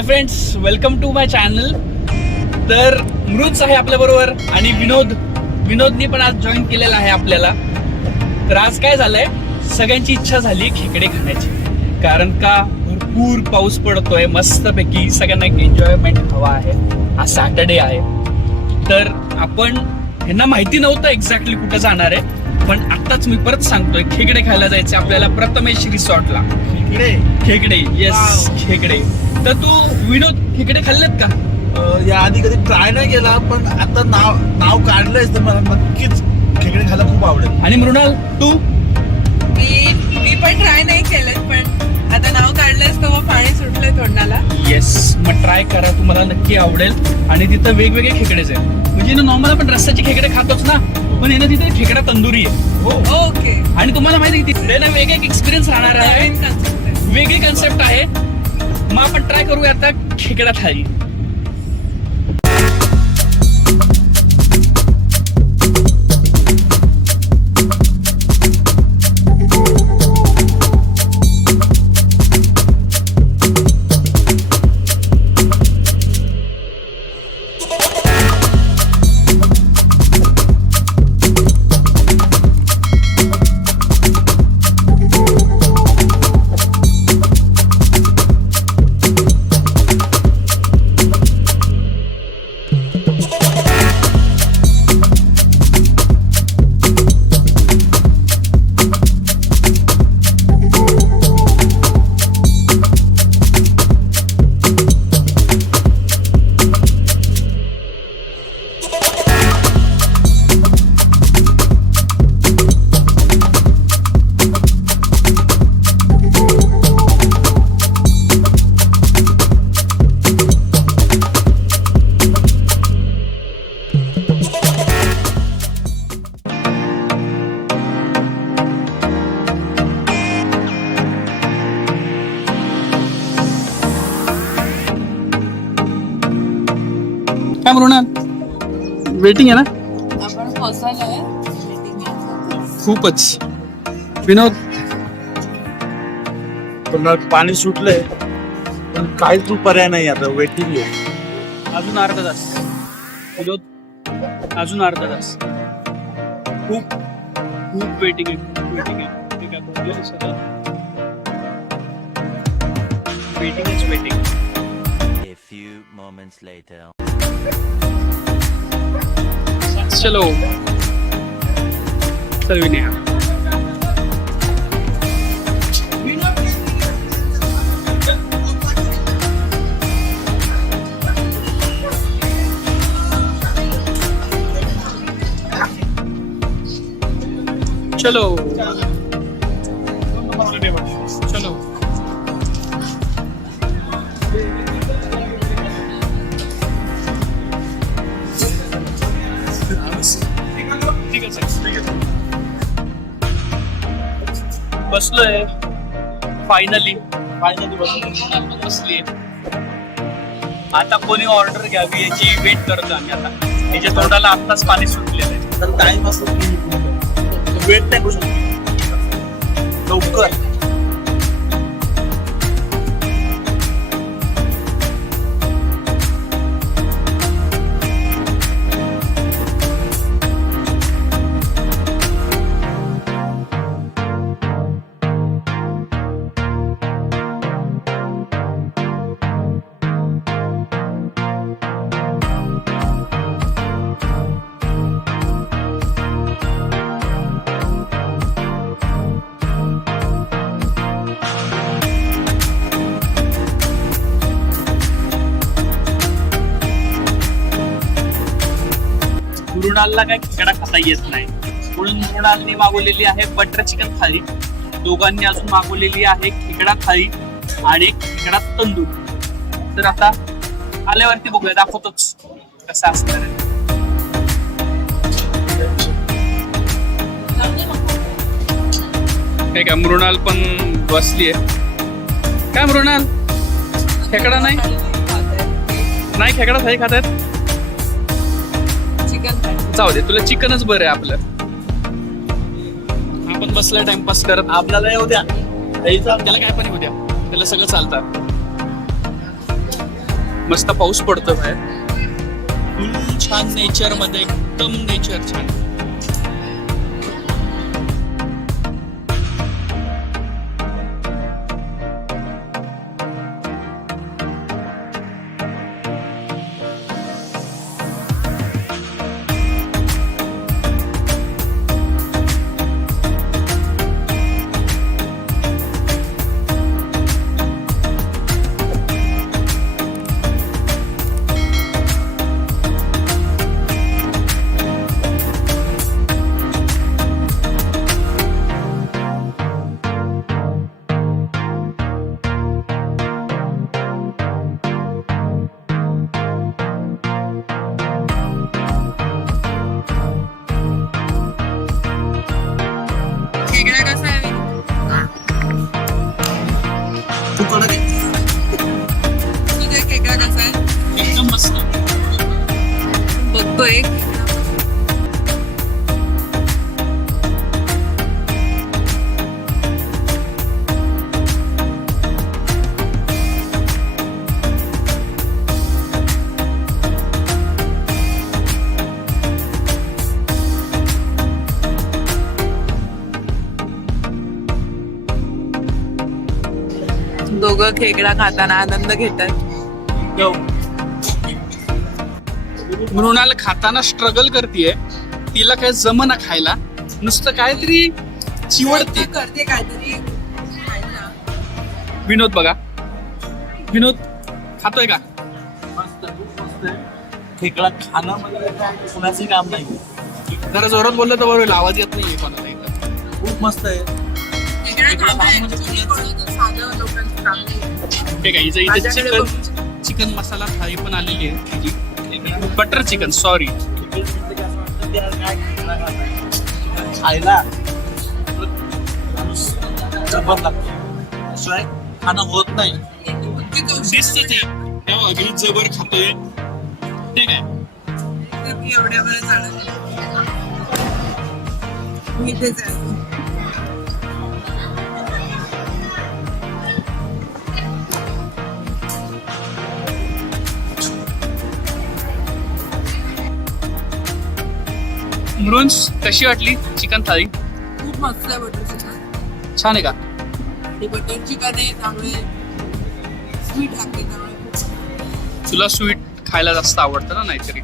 High friends, welcome to my channel. तर मृत आहे आपल्या बरोबर आणि विनोदनी पण आज जॉईन केलेला आहे आपल्याला. तर आज काय झालंय, सगळ्यांची इच्छा झाली खेकडे खाण्याची, कारण का भरपूर पाऊस पडतोय मस्तपैकी, सगळ्यांना एक एन्जॉयमेंट हवा आहे. आज सॅटर्डे आहे, तर आपण ह्यांना माहिती नव्हतं एक्झॅक्टली कुठं जाणार आहे, पण आताच मी परत सांगतोय खेकडे खायला जायचे आपल्याला प्रथमेश रिसॉर्टला. खेकडे येस, खेकडे. तर तू विनोद खेकडे खाल्लेत का? या आधी कधी ट्राय नाही केला, पण आता नाव काढलंय तर मला नक्कीच खेकडे खायला खूप आवडेल. आणि मृणाल तू? मी पण ट्राय नाही केलं, पण आता नाव काढलंयस तर मग पाणी सुटलंय तोंडाला. येस, मग ट्राय करा, तुम्हाला नक्की आवडेल. आणि तिथं वेगवेगळे खेकडेच आहेत, म्हणजे नॉर्मल आपण रस्त्याचे खेकडे खातोच ना, पण येणं तिथे खेकडा तंदुरी आहे. ओके. आणि तुम्हाला माहिती आहे तिथे ना वेगळा एक्सपिरियन्स राहणार आहे, वेगळी कन्सेप्ट आहे. मग आपण ट्राय करूया आता खेकडा थाळी. काय मृणाल, वेटिंग आहे ना? आपण पोहोचलोय. खूपच. विनोद? पण पाणी सुटलंय, पण काही तू पर्याय नाही, आता वेटिंग आहे. अजून अर्धा तास. विनोद, अजून अर्धा तास. खूप खूप वेटिंग आहे, खूप वेटिंग आहे. ठीक आहे, बघूया सगळं. वेटिंगच waiting. A few moments later. चलो चल विनय. चलो चलो. बसलोय फायनली बसली. आता कोणी ऑर्डर घ्यावी याची वेट करतो आम्ही. आता त्याच्या तोंडाला आत्ताच पाणी सुटलेलं आहे. तर टाइम असतो, वेट नाही करू शकतो लवकर. मृणालला काय खेकडा खाता येत नाही, म्हणून मृणालने मागवलेली आहे बटर चिकन थाळी. दोघांनी अजून मागवलेली आहे खेकडा थाळी आणि खेकडा तंदूर. तर आता आल्यावरती बघूया, दाखवतोच कसं असणार आहे. काय काय मृणाल पण बसली आहे. काय मृणाल, खेकडा नाही? नाही खेकडा थाळी खात आहेत? जाऊ दे, तुला चिकनच बरं आहे आपलं. आपण बसलाय टाइमपास करत. आपल्याला येऊ द्या, त्याला काय पण येऊ द्या, त्याला सगळं चालतं. मस्त पाऊस पडतो बाहेर. फुल छान नेचर मध्ये, एकदम नेचर छान. खेकडा कसा आहे? तू कडक आहे. तुझा खेकडा कसा आहे? एकदम मस्त. बघतोय. दोघं खेकडा खाताना आनंद घेतात. मृणाल खाताना स्ट्रगल करतेय. तिला काय जमना खायला, नुसतं काहीतरी चिवडते. करते काहीतरी खायला. विनोद बघा, विनोद खातोय का? मस्त, खूप मस्त आहे. खेकडा खाणं म्हणजे काय कुणाचं काम नाही. जरा जोरात बोललं तर बरोबर, आवाज येत नाहीये कोणाला इथं. खूप मस्त आहे. खेकडा खाणं actually कोणाचं साधं लोकांचं काम नाही. ठीक आहे. इथे माझ्याकडे चिकन मसाला थाळी पण आलेली आहे. Butter chicken, sorry. खायला जबर लागतो. शिवाय खाणं होत नाही. दिसतं ते तेव्हा अगदी जबर खातोय. ठीक आहे. एवढ्या वेळ चालत मी इथेच आहे. मृन्स कशी वाटली चिकन थाळी? खूप मस्त आहे बटर चिकन. छान आहे का? आणि बटर चिकन आहे त्यामुळे स्वीट आहे त्यामुळे खूप. तुला स्वीट खायला जास्त आवडतं ना नाहीतरी.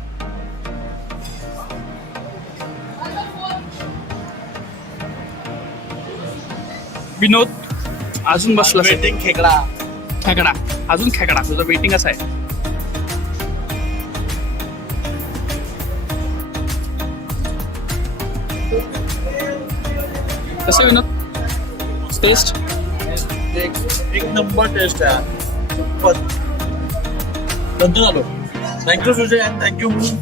विनोद अजून बसला वेटिंग खेकडा. खेकडा, अजून खेकडा. तुझं वेटिंग असं आहे. कसं विनोद टेस्ट? एक नंबर टेस्ट आहे. खूपच. नंतर आलो. थँक्यू सुजय आणि थँक्यू म्हणून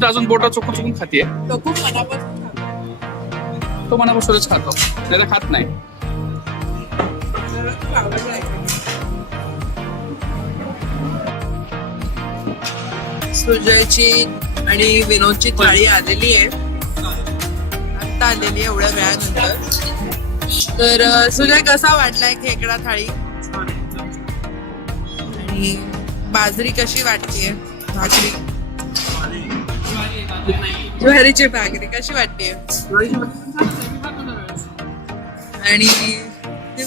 तर अजून बोटा चोकून चोकून खाते. तो खूप मनापासून खातो. तो मनापासूनच खातो, त्याला खात नाही. मला खूप आवडलं आहे. सुजयची आणि विनोदची थाळी आलेली आहे. आता आलेली आहे एवढ्या वेळानंतर. तर सुजय कसा वाटलाय खेकडा थाळी? आणि बाजरी कशी वाटतेय? भाकरी, ज्वारीची भाकरी कशी वाटतेय? आणि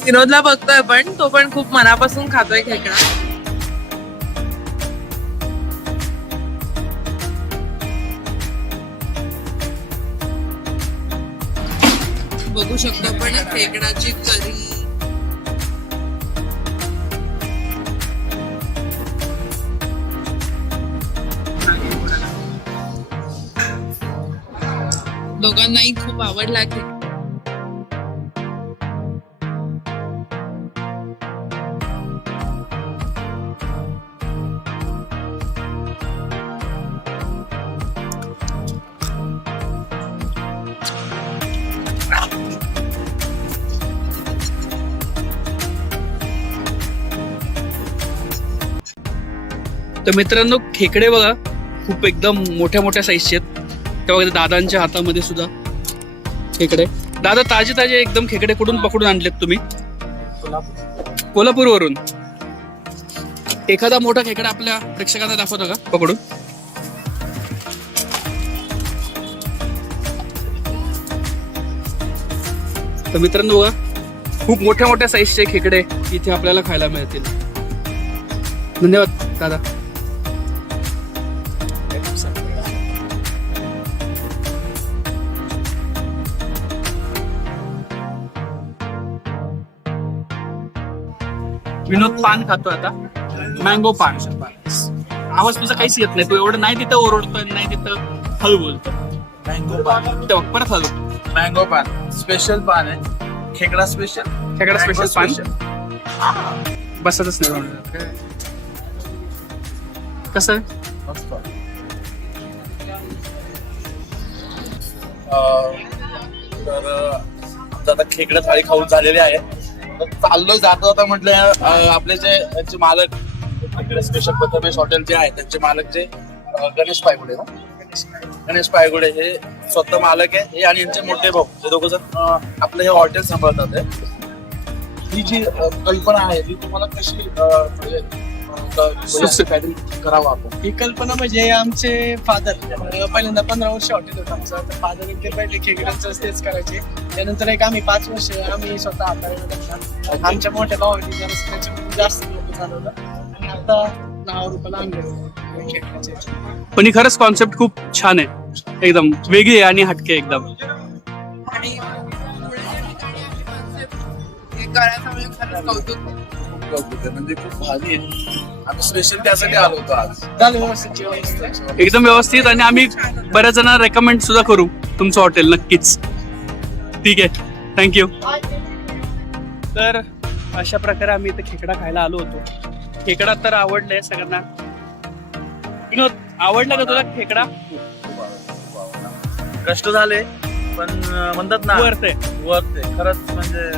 विनोदला बघतोय पण तो पण खूप मनापासून खातोय खेकडा. बघू शकतो आपण खेकडाची करी. दोघांनाही खूप आवडला. तर मित्रांनो खेकडे बघा खूप एकदम मोठ्या मोठ्या साईजचे आहेत. तेव्हा दादांच्या हातामध्ये सुद्धा खेकडे. दादा ताजे ताजे एकदम खेकडे कुठून पकडून आणलेत तुम्ही? कोल्हापूरवरून एखादा मोठा खेकडा आपल्या प्रेक्षकांना दाखवतो का पकडून? तर मित्रांनो बघा, खूप मोठ्या मोठ्या साईजचे खेकडे इथे आपल्याला खायला मिळतील. धन्यवाद दादा. विनोद पान खातो आता, मँगो पान. आवाज तुझा काहीच येत नाही, तू एवढं नाही तिथं ओरडतोय, नाही तिथं हळू बोलतो. मँगो पान, तेव्हा परत हळू. मँगो पान स्पेशल पान आहे. खेकडा स्पेशल, खेकडा स्पेशल पान. बसतच नाही. कसं आहे? मस्त. तर आता खेकडा थाळी खाऊन झालेली आहे. चाललोय जाता जाता म्हटलं आपले जे यांचे मालक खेकडा स्पेशल प्रथमेश हॉटेल जे आहे त्यांचे मालक जे गणेश पायगुडे ना, गणेश पायगुडे हे स्वतः मालक आहे हे, आणि यांचे मोठे भाऊ हे दोघं जण आपलं हे हॉटेल सांभाळतात आहे. ही जी कल्पना आहे ती तुम्हाला कशी म्हणजे करावं आपण? ही कल्पना म्हणजे आमचे फादर पहिल्यांदा 15 वर्ष हॉटेल होतं आमचं. तर फादर इथे पहिले खेकड्यांचं तेच करायचे. त्यानंतर एक आम्ही 5 वर्ष आम्ही स्वतः हाताळलं. आमच्या मोठ्या भावाने त्याच्यामध्ये जास्त लोक चालवलं आणि आता 9 रुपयाला आणले खेकड्याचे. पण ही खरंच कॉन्सेप्ट खूप छान आहे, एकदम वेगळी आहे आणि हटके एकदम. आणि पुढे ज्या ठिकाणी आम्ही concept हे करायचं म्हणजे खरंच कौतुक. म्हणजे खूप भारी आहे. आम्ही स्पेशल त्यासाठी आलो होतो आज. झालं व्यवस्थित जेवण. एकदम व्यवस्थित, आणि आम्ही बऱ्याच जणांना रेकमेंड सुद्धा करू तुमचं हॉटेल नक्कीच. ठीक आहे, थँक्यू. तर अशा प्रकारे आम्ही इथे खेकडा खायला आलो होतो. खेकडा तर आवडलाय सगळ्यांना. विनोद, आवडला का तुला खेकडा? कष्ट झाले पण म्हणतात ना वर्थ आहे. वर्थ आहे खरंच. म्हणजे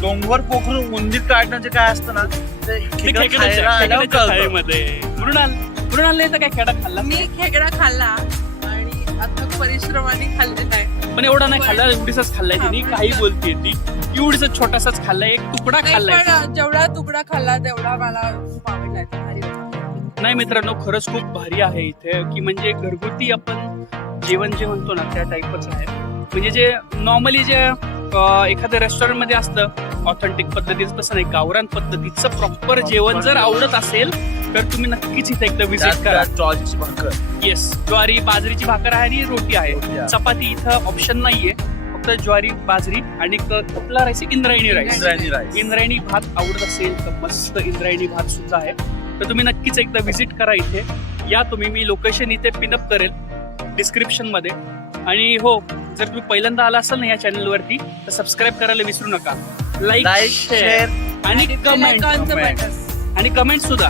डोंगर पोखरून उंदीर काढण्याचे काय असतं ना ते खेकडा खायला आल्यावर खेकड्याच्या कळतं. थाळीमध्ये. मृणाल तर काय खेकडा खाल्ला? मी खेकडा खाल्ला आणि आता परिश्रमाने खाल्लेला आहे. पण एवढा नाही खाल्ला, एवढीचाच खाल्लाय तिने. काही बोलते ती, एवढीच छोटासाच खाल्लाय, एक तुकडा खाल्लाय. पण जेवढा तुकडा खाल्ला तेवढा मला खूप आवडला. भारी होता. नाही मित्रांनो, खरंच खूप भारी आहे इथे, की म्हणजे घरगुती आपण जेवण जे म्हणतो ना त्या टाईपच आहे. म्हणजे जे नॉर्मली जे एखाद्या रेस्टॉरंट मध्ये असतं ऑथेंटिक पद्धतीचं, तसं नाही. गावरान पद्धतीचं प्रॉपर जेवण जर आवडत असेल तर तुम्ही नक्कीच इथे एकदा विजिट करा. ज्वारीची भाकर, येस, ज्वारी बाजरीची भाकर आहे आणि रोटी आहे. रोटी आहे. चपाती इथं ऑप्शन नाहीये, फक्त ज्वारी बाजरी आणि कुठला rice? Indrayani rice. Indrayani rice. Indrayani भात आवडत असेल तर मस्त इंद्रायणी भात सुद्धा आहे. तर तुम्ही नक्कीच एकदा विजिट करा इथे. या तुम्ही, मी लोकेशन इथे पिनअप करेल डिस्क्रिप्शन मध्ये. आणि हो, जर तुम्ही पहिल्यांदा आला असाल ना या चॅनल वरती तर सबस्क्राईब करायला विसरू नका. लाईक, शेअर आणि कमेंट सुद्धा,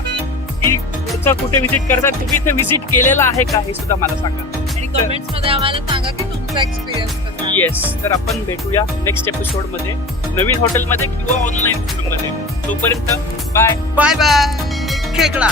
की पुढचं कुठे विजिट करता, तुम्ही इथे विजिट केलेला आहे का हे सुद्धा मला सांगा. आणि कमेंट्स मध्ये आम्हाला सांगा की तुमचा एक्सपिरियन्स कसा आहे. येस, तर आपण भेटूया नेक्स्ट एपिसोड मध्ये, नवीन हॉटेलमध्ये किंवा ऑनलाईन फूड मध्ये. तोपर्यंत बाय बाय बाय खेकडा.